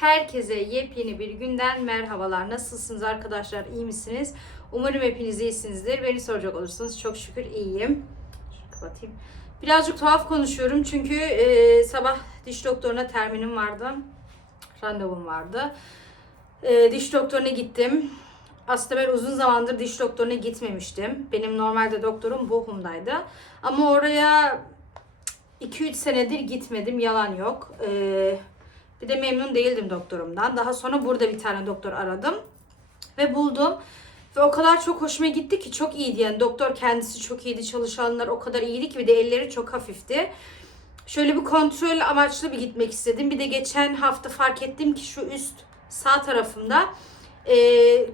Herkese yepyeni bir günden merhabalar. Nasılsınız arkadaşlar? İyi misiniz? Umarım hepiniz iyisinizdir. Beni soracak olursanız çok şükür iyiyim. Şunu kapatayım. Birazcık tuhaf konuşuyorum çünkü e, sabah diş doktoruna terminim vardı. Randevum vardı. E, diş doktoruna gittim. Aslında ben uzun zamandır diş doktoruna gitmemiştim. Benim normalde doktorum Bochum'daydı. Ama oraya 2-3 senedir gitmedim. Yalan yok. Ee, bir de memnun değildim doktorumdan. Daha sonra burada bir tane doktor aradım. Ve buldum. Ve o kadar çok hoşuma gitti ki çok iyiydi. Yani doktor kendisi çok iyiydi. Çalışanlar o kadar iyiydi ki bir de elleri çok hafifti. Şöyle bir kontrol amaçlı bir gitmek istedim. Bir de geçen hafta fark ettim ki şu üst sağ tarafımda e,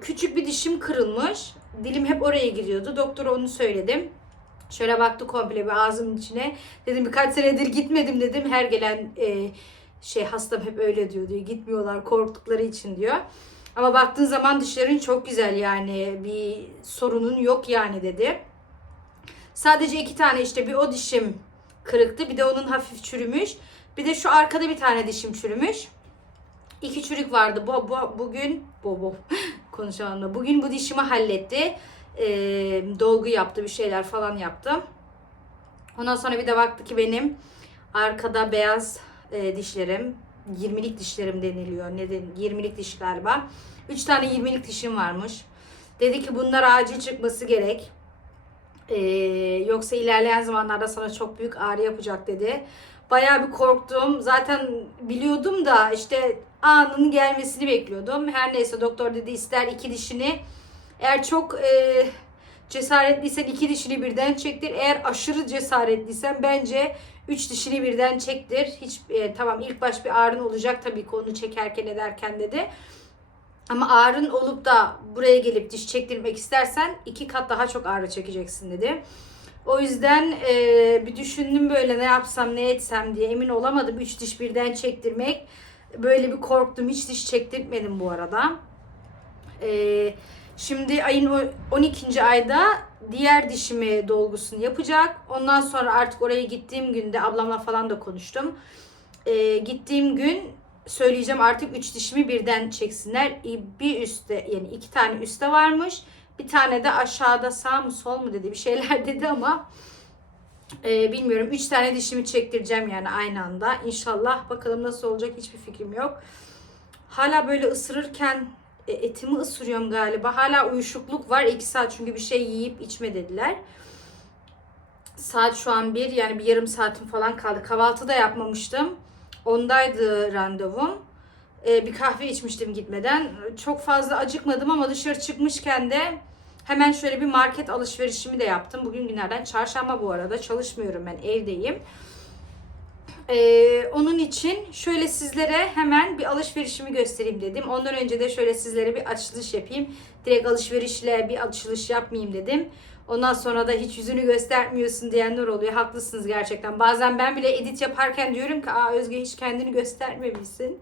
küçük bir dişim kırılmış. Dilim hep oraya giriyordu. Doktora onu söyledim. Şöyle baktı komple bir ağzımın içine. Dedim birkaç senedir gitmedim dedim. Her gelen e, şey hastam hep öyle diyor diyor. Gitmiyorlar korktukları için diyor. Ama baktığın zaman dişlerin çok güzel yani bir sorunun yok yani dedi. Sadece iki tane işte bir o dişim kırıktı. Bir de onun hafif çürümüş. Bir de şu arkada bir tane dişim çürümüş. İki çürük vardı. Bu, bu bugün bu bu konuşalım Bugün bu dişimi halletti. Ee, dolgu yaptı, bir şeyler falan yaptı. Ondan sonra bir de baktı ki benim arkada beyaz e, dişlerim, 20'lik dişlerim deniliyor. Ne den 20'lik diş galiba. 3 tane 20'lik dişim varmış. Dedi ki bunlar acil çıkması gerek. Ee, yoksa ilerleyen zamanlarda sana çok büyük ağrı yapacak dedi. Bayağı bir korktum. Zaten biliyordum da işte anının gelmesini bekliyordum. Her neyse doktor dedi ister iki dişini eğer çok e, cesaretliysen iki dişini birden çektir. Eğer aşırı cesaretliysen bence üç dişini birden çektir. Hiç e, tamam ilk baş bir ağrın olacak tabii ki onu çekerken ederken dedi. Ama ağrın olup da buraya gelip diş çektirmek istersen iki kat daha çok ağrı çekeceksin dedi. O yüzden e, bir düşündüm böyle ne yapsam ne etsem diye emin olamadım. Üç diş birden çektirmek. Böyle bir korktum. Hiç diş çektirmedim bu arada. Eee Şimdi ayın o- 12. ayda diğer dişimi dolgusunu yapacak. Ondan sonra artık oraya gittiğim günde ablamla falan da konuştum. Ee, gittiğim gün söyleyeceğim artık 3 dişimi birden çeksinler. Bir üstte yani iki tane üstte varmış. Bir tane de aşağıda sağ mı sol mu dedi bir şeyler dedi ama e, bilmiyorum. 3 tane dişimi çektireceğim yani aynı anda. İnşallah bakalım nasıl olacak hiçbir fikrim yok. Hala böyle ısırırken e, etimi ısırıyorum galiba. Hala uyuşukluk var. 2 saat çünkü bir şey yiyip içme dediler. Saat şu an bir yani bir yarım saatim falan kaldı. Kahvaltı da yapmamıştım. Ondaydı randevum. E, bir kahve içmiştim gitmeden. Çok fazla acıkmadım ama dışarı çıkmışken de hemen şöyle bir market alışverişimi de yaptım. Bugün günlerden çarşamba bu arada. Çalışmıyorum ben evdeyim. Ee, onun için şöyle sizlere hemen bir alışverişimi göstereyim dedim. Ondan önce de şöyle sizlere bir açılış yapayım. Direkt alışverişle bir açılış yapmayayım dedim. Ondan sonra da hiç yüzünü göstermiyorsun diyenler oluyor. Haklısınız gerçekten. Bazen ben bile edit yaparken diyorum ki Aa Özge hiç kendini göstermemişsin.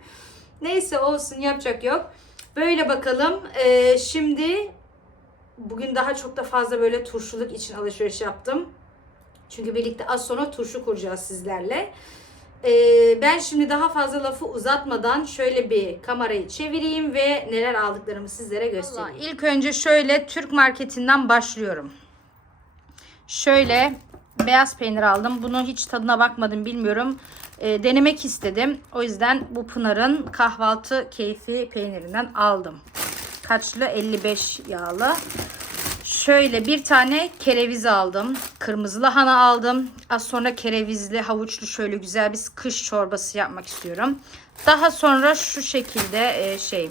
Neyse olsun yapacak yok. Böyle bakalım. Ee, şimdi bugün daha çok da fazla böyle turşuluk için alışveriş yaptım. Çünkü birlikte az sonra turşu kuracağız sizlerle. Ee, ben şimdi daha fazla lafı uzatmadan şöyle bir kamerayı çevireyim ve neler aldıklarımı sizlere göstereyim. İlk önce şöyle Türk marketinden başlıyorum. Şöyle beyaz peynir aldım. Bunu hiç tadına bakmadım bilmiyorum. Ee, denemek istedim. O yüzden bu Pınar'ın kahvaltı keyfi peynirinden aldım. Kaçlı? 55 yağlı. Şöyle bir tane kereviz aldım. Kırmızı lahana aldım. Az sonra kerevizli, havuçlu şöyle güzel bir kış çorbası yapmak istiyorum. Daha sonra şu şekilde e, şey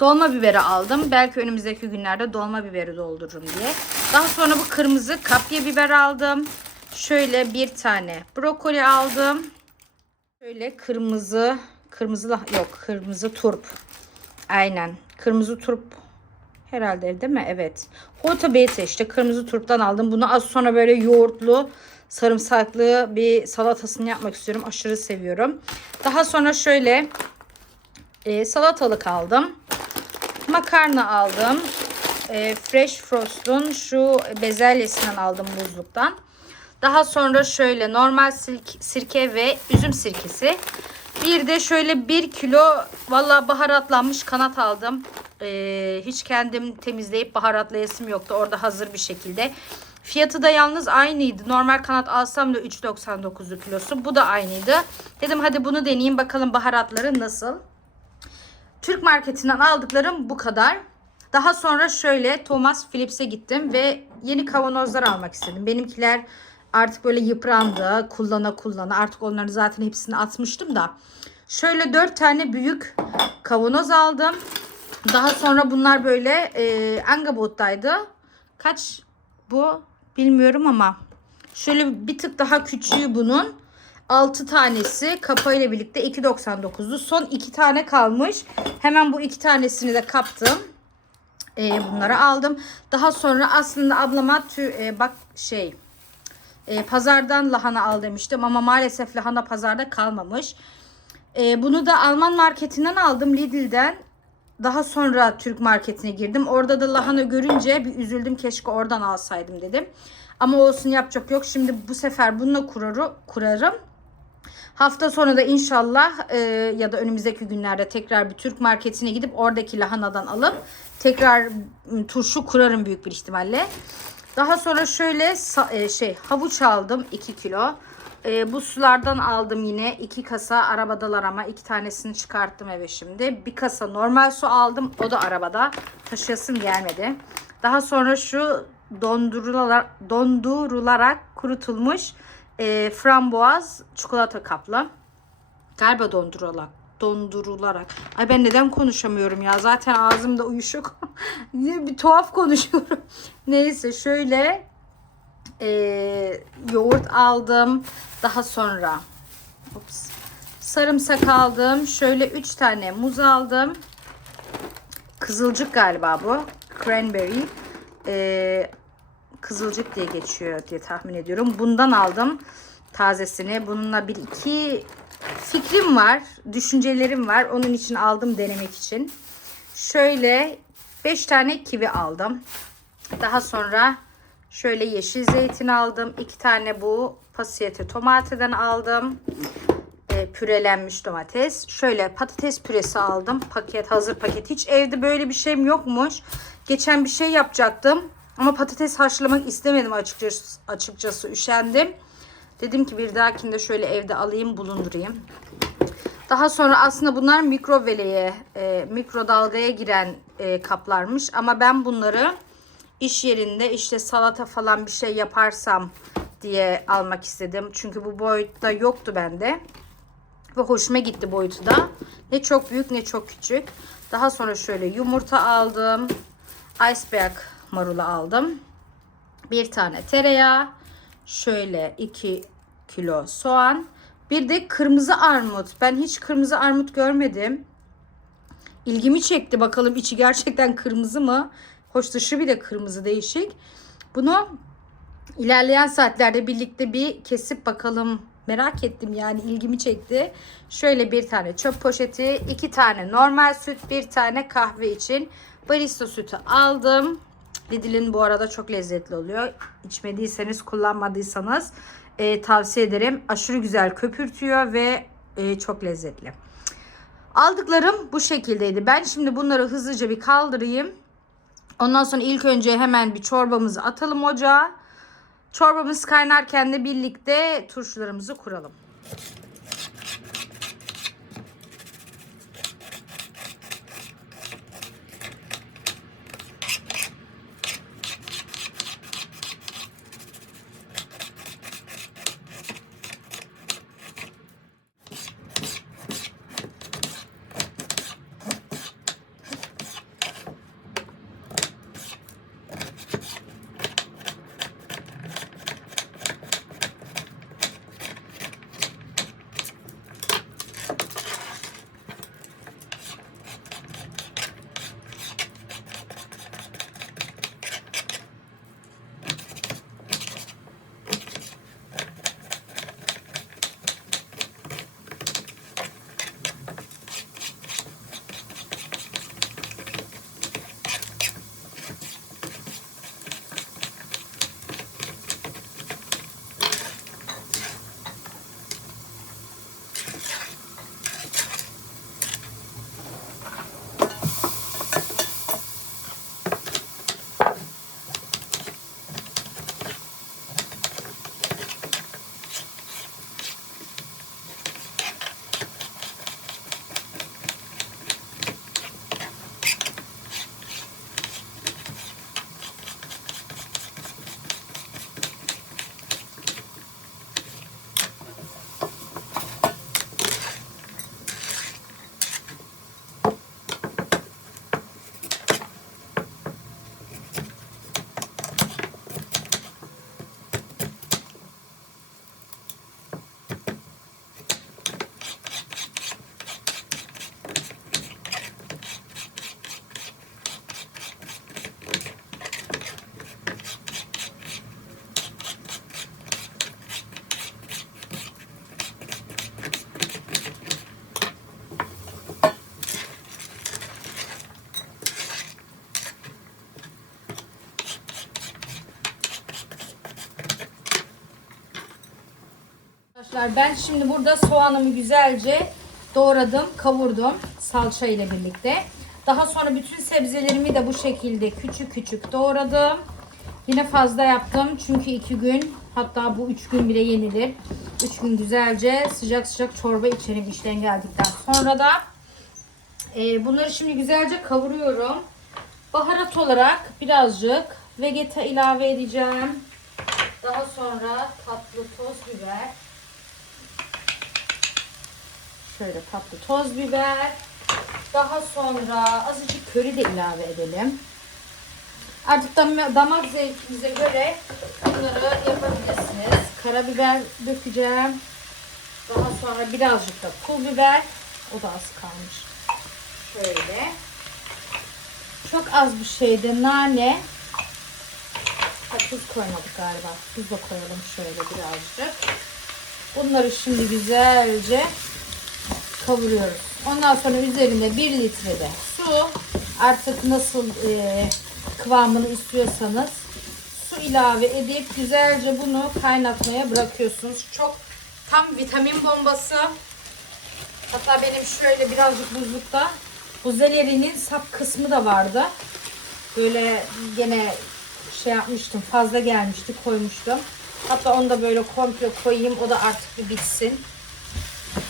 dolma biberi aldım. Belki önümüzdeki günlerde dolma biberi doldururum diye. Daha sonra bu kırmızı kapya biber aldım. Şöyle bir tane brokoli aldım. Şöyle kırmızı, kırmızı yok kırmızı turp. Aynen. Kırmızı turp Herhalde evde mi? Evet. Hota Beta işte kırmızı turptan aldım. Bunu az sonra böyle yoğurtlu, sarımsaklı bir salatasını yapmak istiyorum. Aşırı seviyorum. Daha sonra şöyle e, salatalık aldım. Makarna aldım. E, Fresh Frost'un şu bezelyesinden aldım buzluktan. Daha sonra şöyle normal sirke ve üzüm sirkesi. Bir de şöyle bir kilo valla baharatlanmış kanat aldım. Ee, hiç kendim temizleyip baharatlayasım yoktu. Orada hazır bir şekilde. Fiyatı da yalnız aynıydı. Normal kanat alsam da 3.99'lu kilosu. Bu da aynıydı. Dedim hadi bunu deneyeyim bakalım baharatları nasıl. Türk marketinden aldıklarım bu kadar. Daha sonra şöyle Thomas Phillips'e gittim ve yeni kavanozlar almak istedim. Benimkiler artık böyle yıprandı. Kullana kullana. Artık onları zaten hepsini atmıştım da. Şöyle dört tane büyük kavanoz aldım. Daha sonra bunlar böyle e, Angabot'taydı. Kaç bu bilmiyorum ama şöyle bir tık daha küçüğü bunun. 6 tanesi kapağıyla birlikte 2.99'du. Son 2 tane kalmış. Hemen bu 2 tanesini de kaptım. E, bunları aldım. Daha sonra aslında ablama tü, e, bak şey e, pazardan lahana al demiştim ama maalesef lahana pazarda kalmamış. E, bunu da Alman marketinden aldım Lidl'den. Daha sonra Türk marketine girdim. Orada da lahana görünce bir üzüldüm. Keşke oradan alsaydım dedim. Ama olsun yapacak yok. Şimdi bu sefer bununla kurarı, kurarım. Hafta sonu da inşallah e, ya da önümüzdeki günlerde tekrar bir Türk marketine gidip oradaki lahanadan alıp tekrar m, turşu kurarım büyük bir ihtimalle. Daha sonra şöyle e, şey havuç aldım 2 kilo. E, bu sulardan aldım yine 2 kasa arabadalar ama 2 tanesini çıkarttım eve şimdi. Bir kasa normal su aldım o da arabada taşıyasım gelmedi. Daha sonra şu dondurularak, dondurularak kurutulmuş e, frambuaz çikolata kaplı. Galiba dondurularak. Dondurularak. Ay ben neden konuşamıyorum ya? Zaten ağzımda uyuşuk. Niye bir tuhaf konuşuyorum. Neyse şöyle e, yoğurt aldım. Daha sonra ups, sarımsak aldım. Şöyle 3 tane muz aldım. Kızılcık galiba bu. Cranberry. E, kızılcık diye geçiyor diye tahmin ediyorum. Bundan aldım tazesini. Bununla bir iki fikrim var, düşüncelerim var. Onun için aldım denemek için. Şöyle 5 tane kivi aldım. Daha sonra şöyle yeşil zeytin aldım. 2 tane bu pasiyete tomateden aldım. E, pürelenmiş domates. Şöyle patates püresi aldım. Paket hazır paket. Hiç evde böyle bir şeyim yokmuş. Geçen bir şey yapacaktım. Ama patates haşlamak istemedim açıkçası, açıkçası üşendim. Dedim ki bir dahakinde şöyle evde alayım bulundurayım. Daha sonra aslında bunlar mikroveleye, e, mikrodalgaya giren e, kaplarmış. Ama ben bunları iş yerinde işte salata falan bir şey yaparsam diye almak istedim. Çünkü bu boyutta yoktu bende. Ve hoşuma gitti boyutu da. Ne çok büyük ne çok küçük. Daha sonra şöyle yumurta aldım. Iceberg marulu aldım. Bir tane tereyağı. Şöyle 2 kilo soğan. Bir de kırmızı armut. Ben hiç kırmızı armut görmedim. İlgimi çekti. Bakalım içi gerçekten kırmızı mı? Hoş dışı bir de kırmızı değişik. Bunu ilerleyen saatlerde birlikte bir kesip bakalım. Merak ettim yani ilgimi çekti. Şöyle bir tane çöp poşeti, iki tane normal süt, bir tane kahve için barista sütü aldım. Lidl'in bu arada çok lezzetli oluyor. İçmediyseniz, kullanmadıysanız e, tavsiye ederim. Aşırı güzel köpürtüyor ve e, çok lezzetli. Aldıklarım bu şekildeydi. Ben şimdi bunları hızlıca bir kaldırayım. Ondan sonra ilk önce hemen bir çorbamızı atalım ocağa. Çorbamız kaynarken de birlikte turşularımızı kuralım. Arkadaşlar ben şimdi burada soğanımı güzelce doğradım, kavurdum salça ile birlikte. Daha sonra bütün sebzelerimi de bu şekilde küçük küçük doğradım. Yine fazla yaptım çünkü iki gün hatta bu üç gün bile yenilir. Üç gün güzelce sıcak sıcak çorba içerim işten geldikten sonra da. e, bunları şimdi güzelce kavuruyorum. Baharat olarak birazcık vegeta ilave edeceğim. Daha sonra tatlı toz biber. Şöyle tatlı toz biber. Daha sonra azıcık köri de ilave edelim. Artık dam- damak zevkinize göre bunları yapabilirsiniz. Karabiber dökeceğim. Daha sonra birazcık da pul biber. O da az kalmış. Şöyle. Çok az bir şeyde nane. Ha, tuz koymadık galiba. Tuz da koyalım şöyle birazcık. Bunları şimdi güzelce kavuruyoruz. Ondan sonra üzerine 1 litre de su. Artık nasıl e, kıvamını istiyorsanız su ilave edip güzelce bunu kaynatmaya bırakıyorsunuz. Çok tam vitamin bombası. Hatta benim şöyle birazcık buzlukta bu zelerinin sap kısmı da vardı. Böyle gene şey yapmıştım fazla gelmişti koymuştum. Hatta onu da böyle komple koyayım o da artık bir bitsin.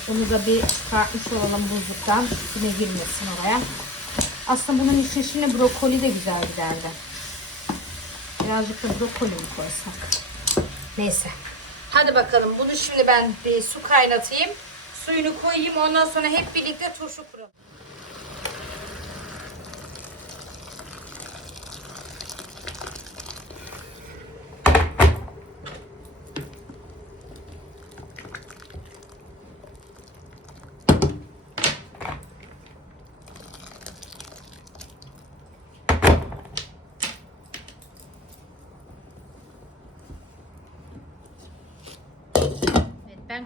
Bunu da bir çıkartmış olalım buzluktan. Yine girmesin oraya. Aslında bunun şimdi brokoli de güzel giderdi. Birazcık da brokoli mi koysak? Neyse. Hadi bakalım bunu şimdi ben bir su kaynatayım. Suyunu koyayım ondan sonra hep birlikte turşu kuralım.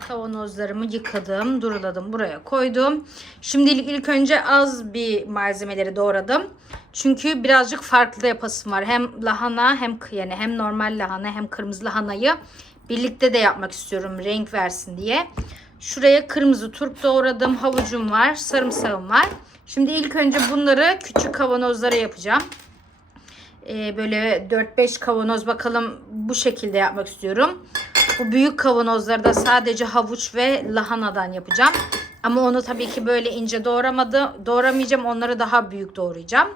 Kavanozlarımı yıkadım, duruladım, buraya koydum. Şimdilik ilk önce az bir malzemeleri doğradım. Çünkü birazcık farklı yapasım var. Hem lahana hem yani hem normal lahana hem kırmızı lahanayı birlikte de yapmak istiyorum renk versin diye. Şuraya kırmızı turp doğradım, havucum var, sarımsağım var. Şimdi ilk önce bunları küçük kavanozlara yapacağım. Ee, böyle 4-5 kavanoz bakalım bu şekilde yapmak istiyorum. Bu büyük kavanozlarda sadece havuç ve lahanadan yapacağım. Ama onu tabii ki böyle ince doğramadı, doğramayacağım. Onları daha büyük doğrayacağım.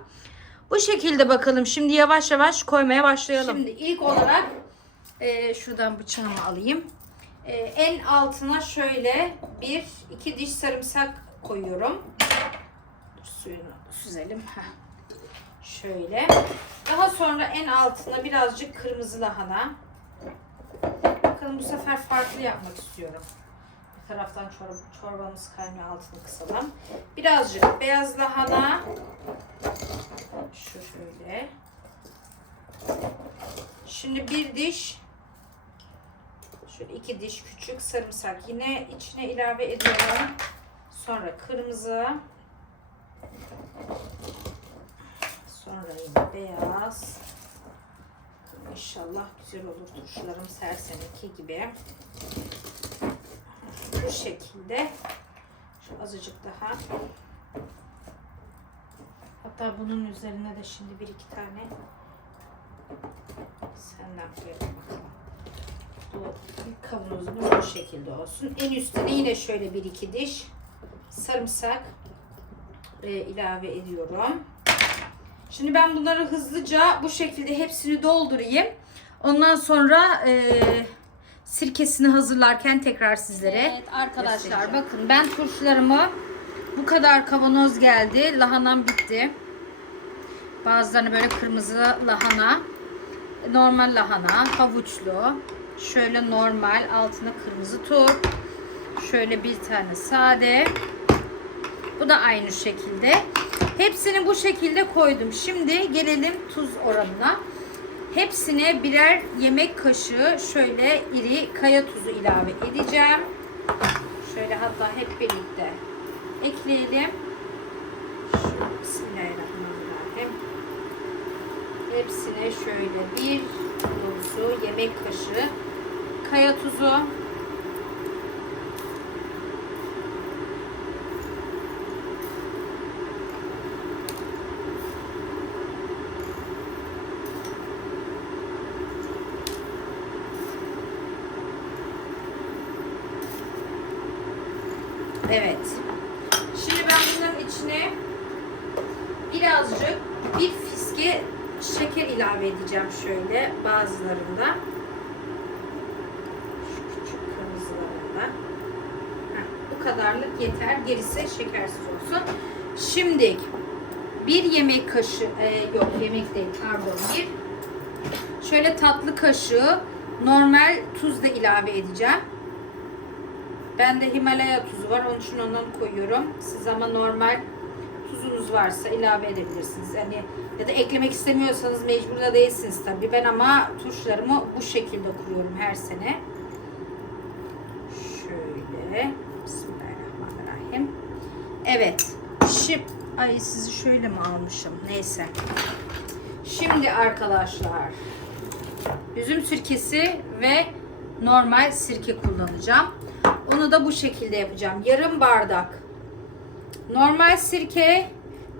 Bu şekilde bakalım. Şimdi yavaş yavaş koymaya başlayalım. Şimdi ilk olarak e, şuradan bıçağımı alayım. E, en altına şöyle bir iki diş sarımsak koyuyorum. Suyunu süzelim. Heh. Şöyle. Daha sonra en altına birazcık kırmızı lahana. Bakalım bu sefer farklı yapmak istiyorum. Bir taraftan çorba, çorbamız kaynıyor altını kısalım. Birazcık beyaz lahana. Şu şöyle. Şimdi bir diş şöyle iki diş küçük sarımsak yine içine ilave ediyorum. Sonra kırmızı. Sonra yine beyaz. İnşallah güzel olur turşularım serseneki gibi. Bu şekilde. Şu azıcık daha. Hatta bunun üzerine de şimdi bir iki tane senden koyalım bakalım. Bu ilk kavanozumuz bu şekilde olsun. En üstüne yine şöyle bir iki diş sarımsak e, ilave ediyorum. Şimdi ben bunları hızlıca bu şekilde hepsini doldurayım. Ondan sonra e, sirkesini hazırlarken tekrar sizlere Evet arkadaşlar bakın ben turşularımı bu kadar kavanoz geldi. Lahanam bitti. Bazılarını böyle kırmızı lahana, normal lahana, havuçlu, şöyle normal altına kırmızı turp, şöyle bir tane sade. Bu da aynı şekilde. Hepsini bu şekilde koydum. Şimdi gelelim tuz oranına. Hepsine birer yemek kaşığı şöyle iri kaya tuzu ilave edeceğim. Şöyle hatta hep birlikte ekleyelim. Şu, Bismillahirrahmanirrahim. Hepsine şöyle bir dolusu yemek kaşığı kaya tuzu Evet. Şimdi ben bunların içine birazcık bir fiske şeker ilave edeceğim şöyle bazılarında. Şu küçük kırmızılarında. Heh, bu kadarlık yeter. Gerisi şekersiz olsun. Şimdi bir yemek kaşığı, e, yok yemek değil pardon bir şöyle tatlı kaşığı normal tuz da ilave edeceğim. Bende Himalaya tuzu var. Onun için ondan koyuyorum. Siz ama normal tuzunuz varsa ilave edebilirsiniz. Yani ya da eklemek istemiyorsanız mecbur da değilsiniz tabii. Ben ama turşularımı bu şekilde kuruyorum her sene. Şöyle. Bismillahirrahmanirrahim. Evet. Şimdi ay sizi şöyle mi almışım? Neyse. Şimdi arkadaşlar üzüm sirkesi ve normal sirke kullanacağım. Onu da bu şekilde yapacağım. Yarım bardak normal sirke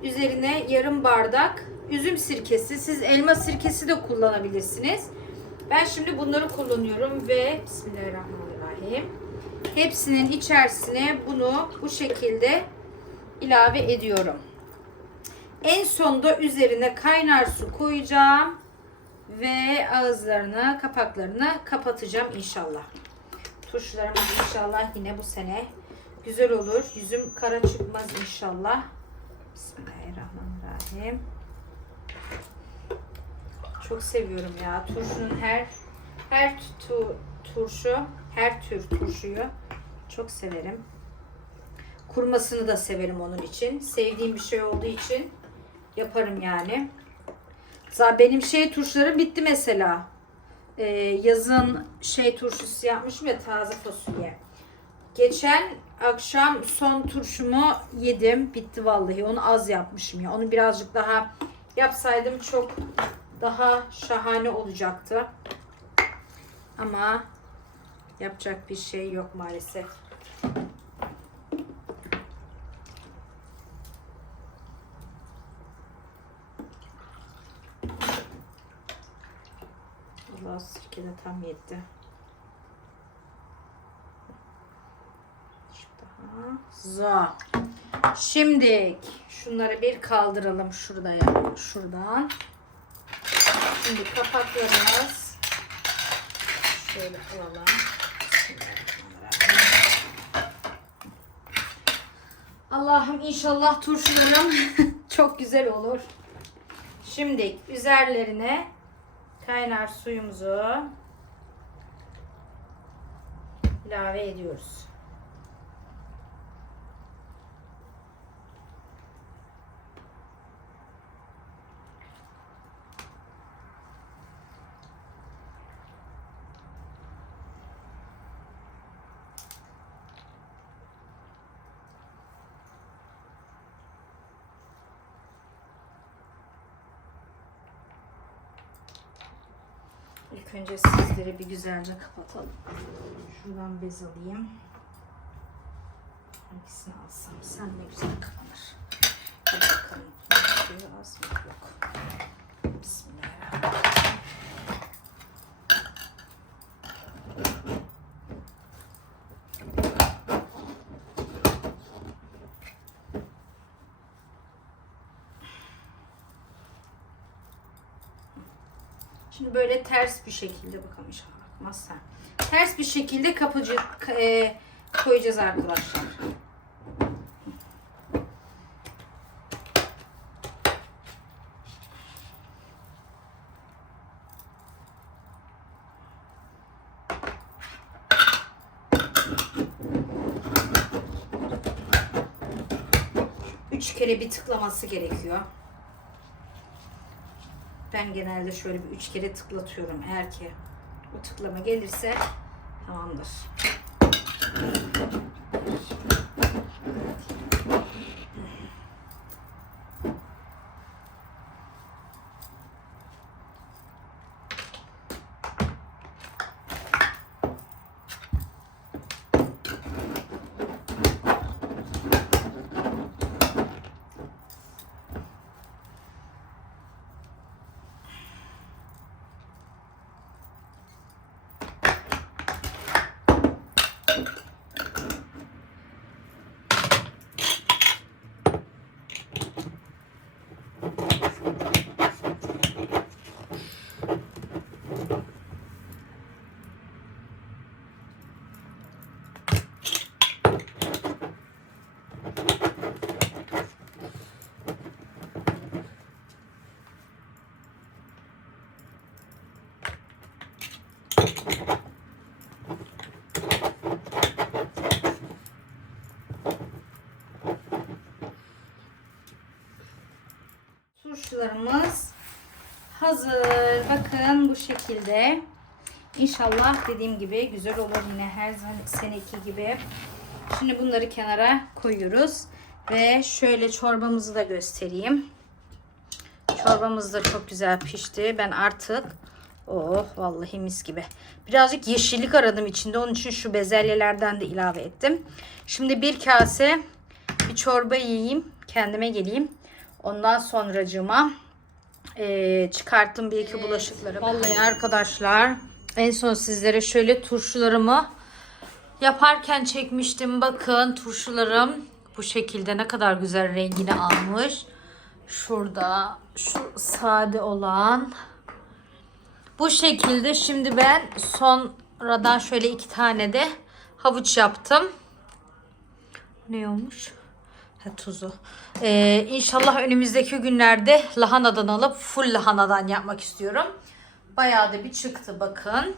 üzerine yarım bardak üzüm sirkesi. Siz elma sirkesi de kullanabilirsiniz. Ben şimdi bunları kullanıyorum ve Bismillahirrahmanirrahim. Hepsinin içerisine bunu bu şekilde ilave ediyorum. En sonda üzerine kaynar su koyacağım ve ağızlarını, kapaklarını kapatacağım inşallah. Turşularımız inşallah yine bu sene güzel olur. Yüzüm kara çıkmaz inşallah. Bismillahirrahmanirrahim. Çok seviyorum ya. Turşunun her her tu, turşu, her tür turşuyu çok severim. Kurmasını da severim onun için. Sevdiğim bir şey olduğu için yaparım yani. Zaten benim şey turşularım bitti mesela. Ee, yazın şey turşusu yapmışım ya taze fasulye. Geçen akşam son turşumu yedim. Bitti vallahi. Onu az yapmışım ya. Onu birazcık daha yapsaydım çok daha şahane olacaktı. Ama yapacak bir şey yok maalesef. De tam yetti. Za. Şimdi şunları bir kaldıralım şurada ya. Şuradan. Şimdi kapaklarımız şöyle alalım. Allah'ım inşallah turşularım çok güzel olur. Şimdi üzerlerine kaynar suyumuzu ilave ediyoruz. İlk önce sizleri bir güzelce kapatalım. Şuradan bez alayım. Hangisini alsam? Sen ne güzel kapanır. Bakalım. Suyu az mı? Yok. Bismillahirrahmanirrahim. Şimdi böyle ters bir şekilde bakalım inşallah bakmazsa. Ters bir şekilde kapıcı e, koyacağız arkadaşlar. Üç kere bir tıklaması gerekiyor. Ben genelde şöyle bir üç kere tıklatıyorum. Eğer ki o tıklama gelirse tamamdır. Turşularımız hazır. Bakın bu şekilde. İnşallah dediğim gibi güzel olur yine her seneki gibi. Şimdi bunları kenara koyuyoruz. Ve şöyle çorbamızı da göstereyim. Çorbamız da çok güzel pişti. Ben artık oh vallahi mis gibi. Birazcık yeşillik aradım içinde. Onun için şu bezelyelerden de ilave ettim. Şimdi bir kase bir çorba yiyeyim. Kendime geleyim. Ondan sonracığıma e, çıkarttım bir iki bulaşıkları. Vallahi arkadaşlar en son sizlere şöyle turşularımı yaparken çekmiştim. Bakın turşularım bu şekilde ne kadar güzel rengini almış. Şurada şu sade olan bu şekilde şimdi ben sonradan şöyle iki tane de havuç yaptım. Ne olmuş? Ha, tuzu. Ee, inşallah önümüzdeki günlerde lahanadan alıp full lahanadan yapmak istiyorum. Bayağı da bir çıktı bakın.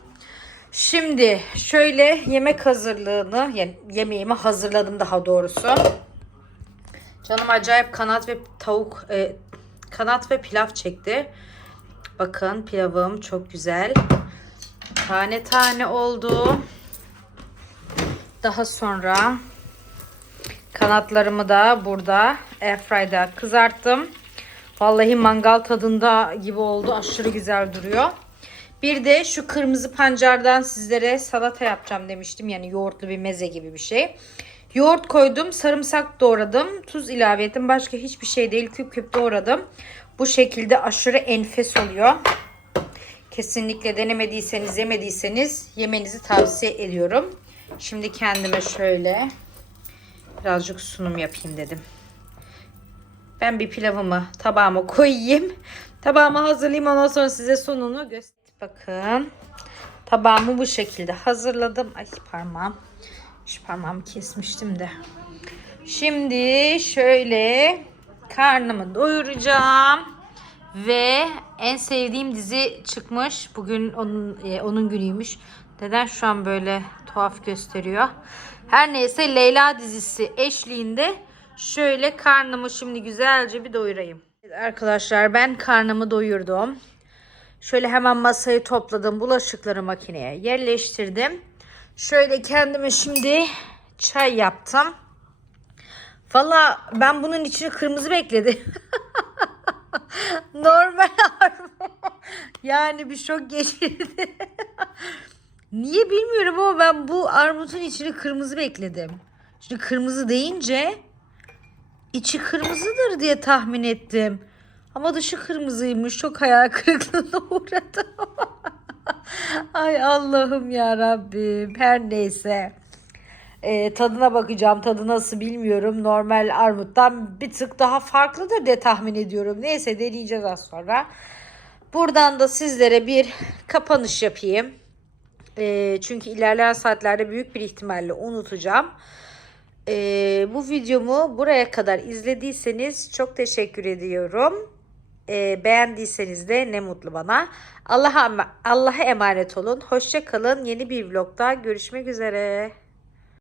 Şimdi şöyle yemek hazırlığını yani yemeğimi hazırladım daha doğrusu. Canım acayip kanat ve tavuk e, kanat ve pilav çekti. Bakın pilavım çok güzel. Tane tane oldu. Daha sonra kanatlarımı da burada airfryer'da kızarttım. Vallahi mangal tadında gibi oldu. Aşırı güzel duruyor. Bir de şu kırmızı pancardan sizlere salata yapacağım demiştim. Yani yoğurtlu bir meze gibi bir şey. Yoğurt koydum, sarımsak doğradım, tuz ilave ettim. Başka hiçbir şey değil. Küp küp doğradım. Bu şekilde aşırı enfes oluyor. Kesinlikle denemediyseniz, yemediyseniz yemenizi tavsiye ediyorum. Şimdi kendime şöyle birazcık sunum yapayım dedim. Ben bir pilavımı tabağıma koyayım. Tabağımı hazırlayayım ondan sonra size sunumunu göstereyim. Bakın tabağımı bu şekilde hazırladım. Ay parmağım. Şu parmağımı kesmiştim de. Şimdi şöyle karnımı doyuracağım. Ve en sevdiğim dizi çıkmış. Bugün onun e, onun günüymüş. Neden şu an böyle tuhaf gösteriyor? Her neyse Leyla dizisi eşliğinde şöyle karnımı şimdi güzelce bir doyurayım. Arkadaşlar ben karnımı doyurdum. Şöyle hemen masayı topladım. Bulaşıkları makineye yerleştirdim. Şöyle kendime şimdi çay yaptım. Valla ben bunun içine kırmızı bekledim. Normal. Yani bir şok geçirdi. Niye bilmiyorum ama ben bu armutun içine kırmızı bekledim. Şimdi kırmızı deyince içi kırmızıdır diye tahmin ettim. Ama dışı kırmızıymış. Çok hayal kırıklığına uğradım. Ay Allah'ım ya Rabbim. Her neyse. Ee, tadına bakacağım. Tadı nasıl bilmiyorum. Normal armuttan bir tık daha farklıdır diye tahmin ediyorum. Neyse deneyeceğiz az sonra. Buradan da sizlere bir kapanış yapayım. Ee, çünkü ilerleyen saatlerde büyük bir ihtimalle unutacağım. Ee, bu videomu buraya kadar izlediyseniz çok teşekkür ediyorum. Ee, beğendiyseniz de ne mutlu bana. Allah'a Allah'a emanet olun. Hoşça kalın. Yeni bir vlogda görüşmek üzere.